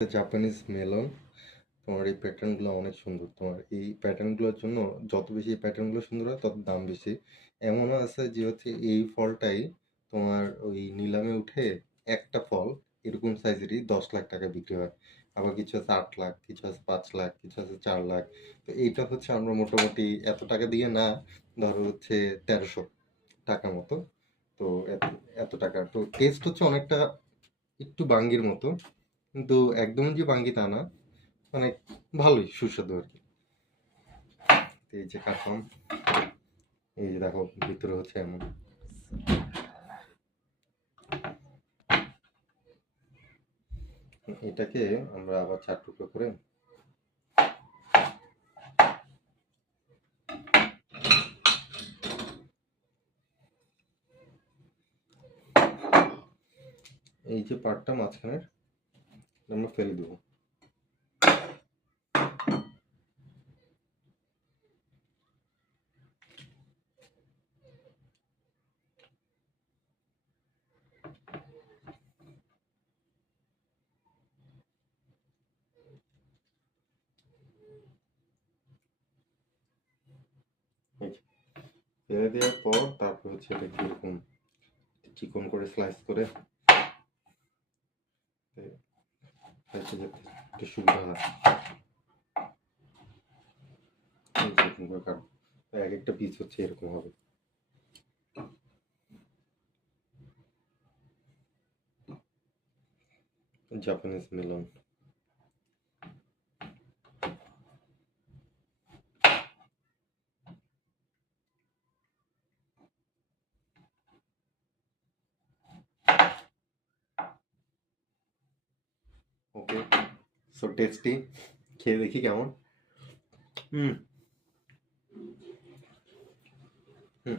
Japanese melon. তোমার এই প্যাটার্নগুলো অনেক সুন্দর। তোমার এই প্যাটার্নগুলোর জন্য যত বেশি এই প্যাটার্নগুলো সুন্দর হয় তত দাম বেশি। এমনও আছে যে হচ্ছে এই ফলটাই তোমার ওই নিলামে উঠে একটা ফল এরকম সাইজেরই 10 লাখ টাকা বিক্রি হয়। আবার কিছু আছে 8 লাখ, কিছু আছে 5 লাখ, কিছু আছে 4 লাখ। তো এইটা হচ্ছে আমরা মোটামুটি এত টাকা দিয়ে না, ধরো হচ্ছে 1300 টাকা মতো। তো এত এত টাকা তো টেস্ট হচ্ছে অনেকটা একটু বাঙ্গির মতো, কিন্তু একদম যে বাঙ্গি তা না, মানে ভালোই সুস্বাদু আর কি। তো এই যে কাটলাম, এই যে দেখো ভিতরে হচ্ছে এমন। এটাকে আমরা আবার 4 টুকরো করে এই যে পার্টটা মাঝখানের আমরা ফেলে দেবো। এই যে ফেলে দেওয়ার পর তারপর হচ্ছে এটাকে এরকম চিকন করে স্লাইস করে খাইতে যাতে একটু সুবিধা হয়। এই যে এরকম করে কাটবো। এক একটা পিস হচ্ছে এরকম হবে। Japanese melon. Okay, so tasty. খেয়ে দেখি কেমন। হুম হুম